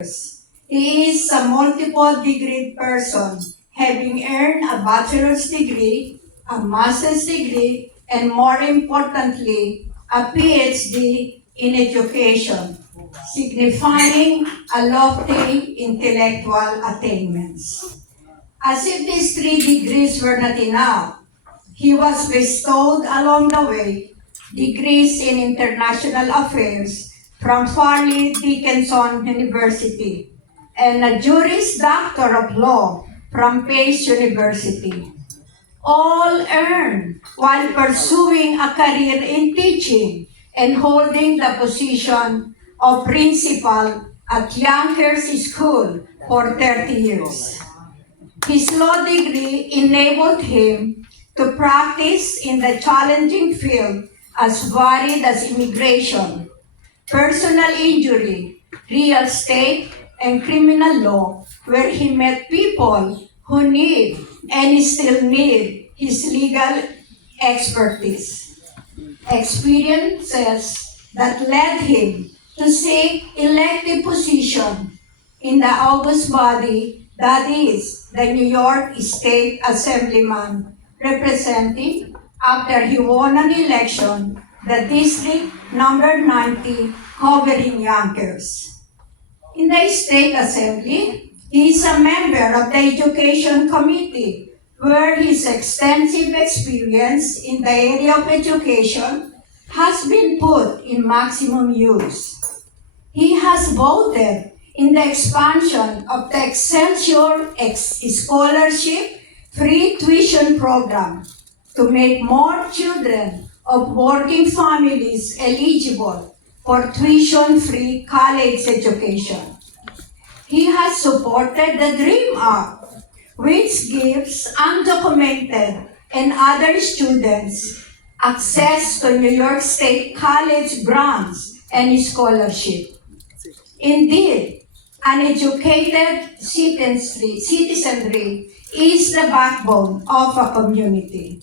He is a multiple degree person, having earned a bachelor's degree, a master's degree, and more importantly, a PhD in education, signifying a lofty intellectual attainments. As if these 3 degrees were not enough, he was bestowed along the way degrees in international affairs from Farley Dickinson University and a Juris Doctor of Law from Pace University. All earned while pursuing a career in teaching and holding the position of principal at Yonkers School for 30 years. His law degree enabled him to practice in the challenging field as varied as immigration, personal injury, real estate, and criminal law, where he met people who need and still need his legal expertise. Experiences that led him to seek elected position in the august body that is the New York State Assemblyman, representing, after he won an election, the district number 90 covering Yonkers. In the State Assembly, he is a member of the Education Committee, where his extensive experience in the area of education has been put in maximum use. He has voted in the expansion of the Excelsior Scholarship free tuition program to make more children of working families eligible for tuition-free college education. He has supported the DREAM Act, which gives undocumented and other students access to New York State college grants and scholarship. Indeed, an educated citizenry is the backbone of a community.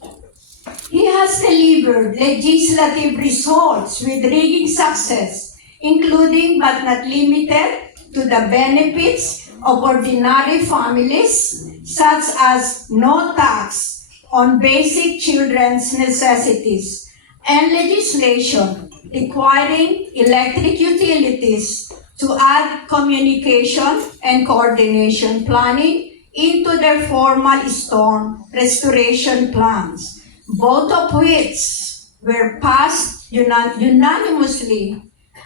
He has delivered legislative results with ringing success, including but not limited to the benefits of ordinary families, such as no tax on basic children's necessities, and legislation requiring electric utilities to add communication and coordination planning into their formal storm restoration plans, both of which were passed unanimously,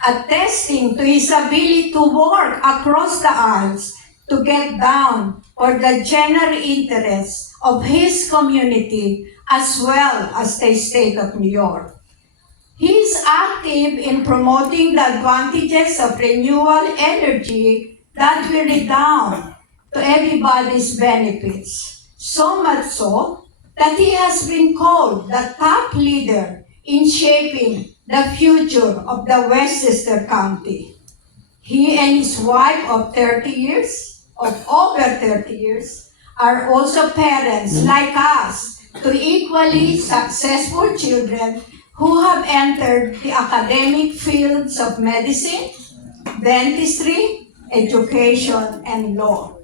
attesting to his ability to work across the aisles to get down for the general interests of his community as well as the state of New York. He is active in promoting the advantages of renewable energy that will redound to everybody's benefits, so much so that he has been called the top leader in shaping the future of the Westchester County. He and his wife of over 30 years, are also parents like us to equally successful children who have entered the academic fields of medicine, dentistry, education, and law.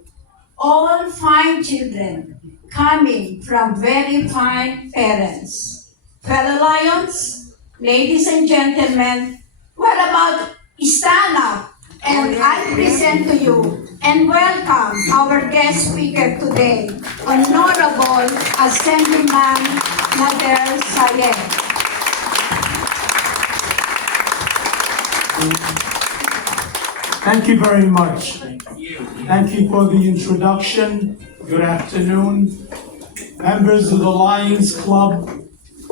All fine children coming from very fine parents. Fellow Lions, ladies and gentlemen, what about stand up? And I present to you and welcome our guest speaker today, Honorable Assemblyman Nader Sayegh. Thank you very much. Thank you for the introduction. Good afternoon. Members of the Lions Club,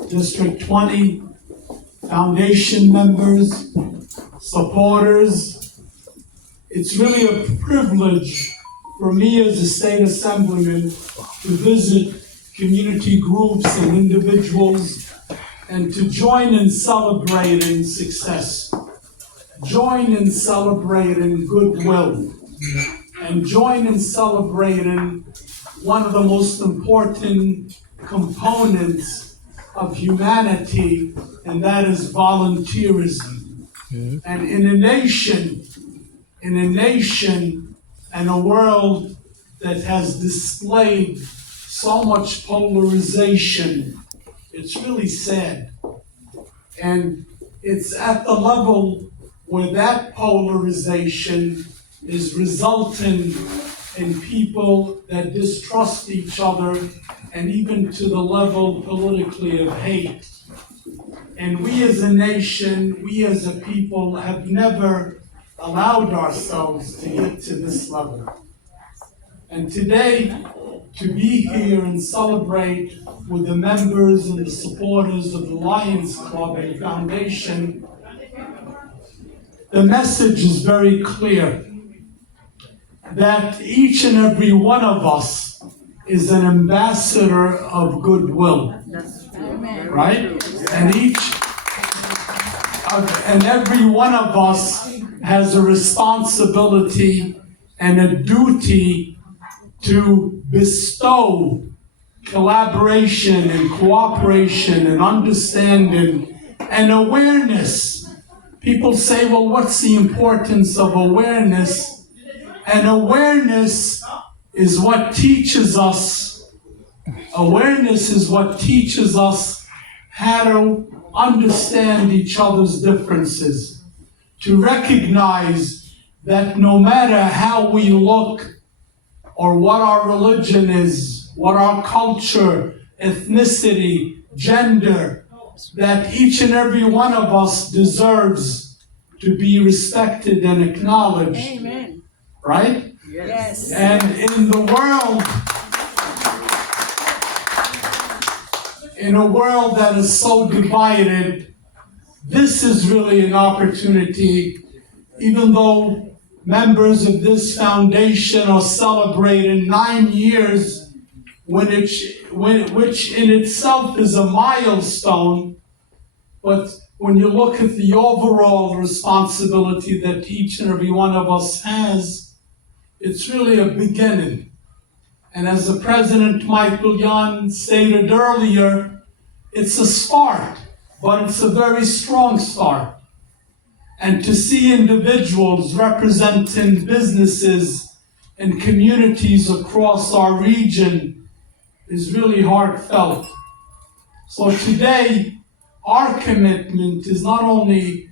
District 20, Foundation members, supporters. It's really a privilege for me as a state assemblyman to visit community groups and individuals and to join in celebrating success. Join in celebrating goodwill, and join in celebrating one of the most important components of humanity, and that is volunteerism. And in a nation in a nation and a world that has displayed so much polarization. It's really sad. And it's at the level where that polarization is resulting in people that distrust each other, and even to the level politically of hate. And we as a nation, we as a people have never allowed ourselves to get to this level. And today, to be here and celebrate with the members and the supporters of the Lions Club and Foundation, the message is very clear that each and every one of us is an ambassador of goodwill, right? And every one of us has a responsibility and a duty to bestow collaboration and cooperation and understanding and awareness. People say, well, what's the importance of awareness? And awareness is what teaches us how to understand each other's differences, to recognize that no matter how we look or what our religion is, what our culture, ethnicity, gender, that each and every one of us deserves to be respected and acknowledged. Amen. Right? Yes. And in a world that is so divided, this is really an opportunity, even though members of this foundation are celebrating 9 years, which in itself is a milestone, but when you look at the overall responsibility that each and every one of us has, it's really a beginning. And as the President Michael Yan stated earlier, it's a start, but it's a very strong start. And to see individuals representing businesses and communities across our region is really heartfelt. So today, our commitment is not only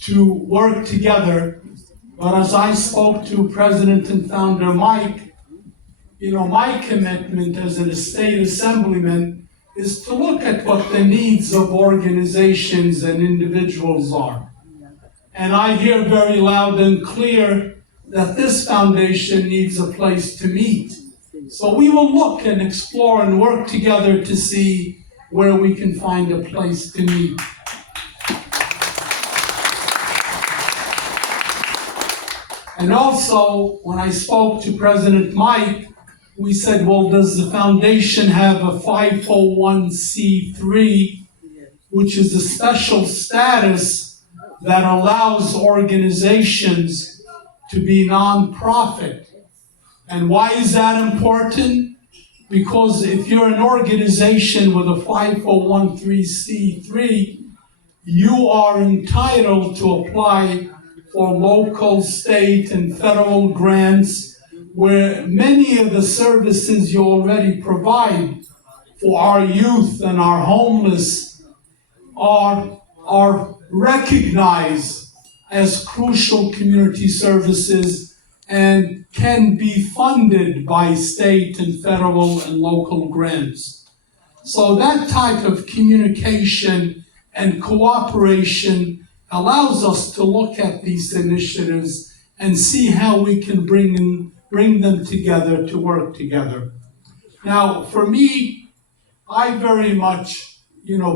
to work together, but as I spoke to President and Founder Mike, my commitment as an state assemblyman is to look at what the needs of organizations and individuals are. And I hear very loud and clear that this foundation needs a place to meet. So we will look and explore and work together to see where we can find a place to meet. And also, when I spoke to President Mike, we said, well, does the foundation have a 501c3, which is a special status that allows organizations to be nonprofit? And why is that important? Because if you're an organization with a 501c3, you are entitled to apply for local, state, and federal grants, where many of the services you already provide for our youth and our homeless are recognized as crucial community services and can be funded by state and federal and local grants. So that type of communication and cooperation allows us to look at these initiatives and see how we can bring them together to work together. Now, for me, I very much,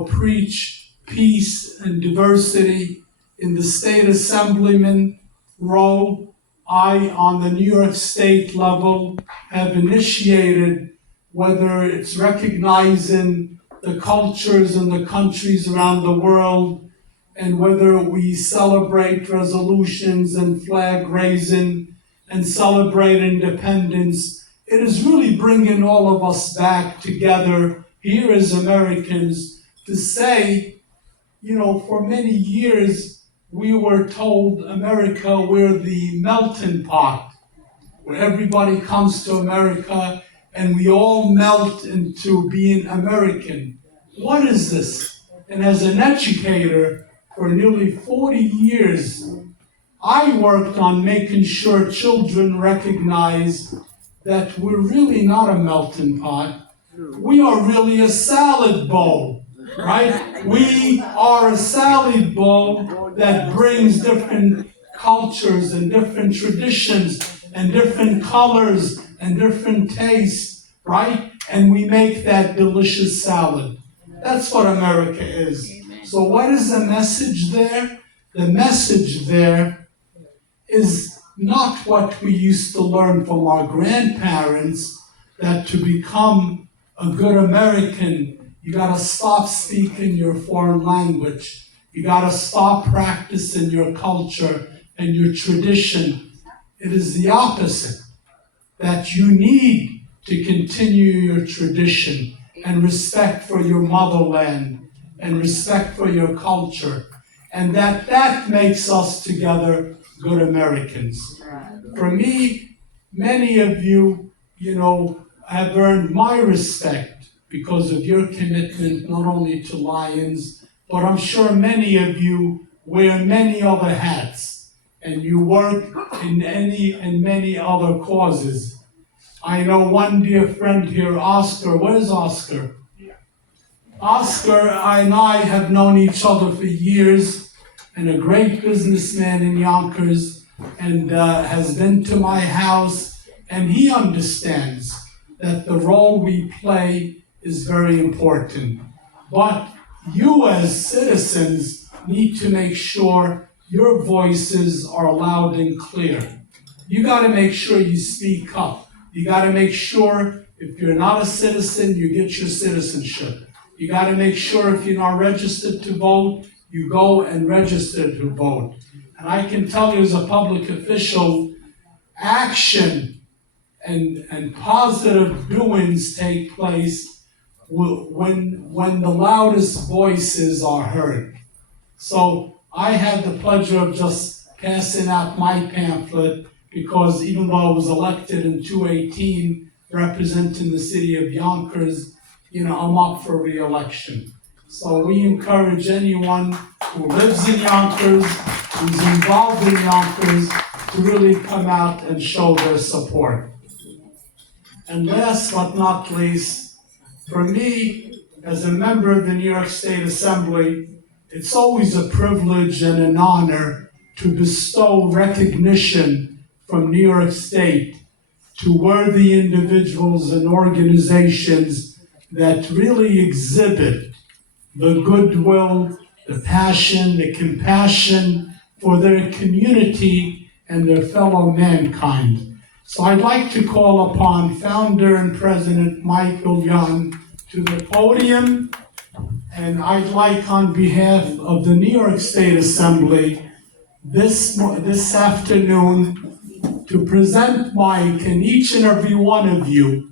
preach peace and diversity in the state assemblyman role. I, on the New York State level, have initiated, whether it's recognizing the cultures and the countries around the world, and whether we celebrate resolutions and flag raising and celebrate independence, it is really bringing all of us back together here as Americans to say, for many years, we were told America, we're the melting pot, where everybody comes to America and we all melt into being American. What is this? And as an educator for nearly 40 years, I worked on making sure children recognize that we're really not a melting pot. We are really a salad bowl, right? We are a salad bowl that brings different cultures and different traditions and different colors and different tastes, right? And we make that delicious salad. That's what America is. So what is the message there? The message there is not what we used to learn from our grandparents, that to become a good American, you gotta stop speaking your foreign language. You gotta stop practicing your culture and your tradition. It is the opposite, that you need to continue your tradition and respect for your motherland and respect for your culture, and that makes us together good Americans. For me, many of you, have earned my respect because of your commitment not only to Lions, but I'm sure many of you wear many other hats and you work in many other causes. I know one dear friend here, Oscar. Where's Oscar? Oscar and I have known each other for years, and a great businessman in Yonkers, and has been to my house, and he understands that the role we play is very important. But you as citizens need to make sure your voices are loud and clear. You gotta make sure you speak up. You gotta make sure if you're not a citizen, you get your citizenship. You gotta make sure if you're not registered to vote, you go and register to vote. And I can tell you as a public official, action and positive doings take place when the loudest voices are heard. So I had the pleasure of just passing out my pamphlet because even though I was elected in 2018 representing the city of Yonkers, I'm up for re-election. So we encourage anyone who lives in Yonkers, who's involved in Yonkers, to really come out and show their support. And last but not least, for me, as a member of the New York State Assembly, it's always a privilege and an honor to bestow recognition from New York State to worthy individuals and organizations that really exhibit the goodwill, the passion, the compassion for their community and their fellow mankind. So I'd like to call upon Founder and President Michael Young to the podium, and I'd like on behalf of the New York State Assembly this afternoon to present Mike and each and every one of you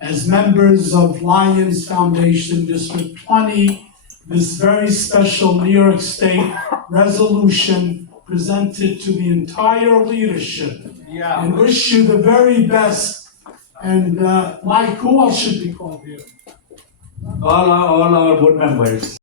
as members of Lions Foundation District 20, this very special New York State resolution presented to the entire leadership. And wish you the very best. And Mike, who else should be called here? All our board members.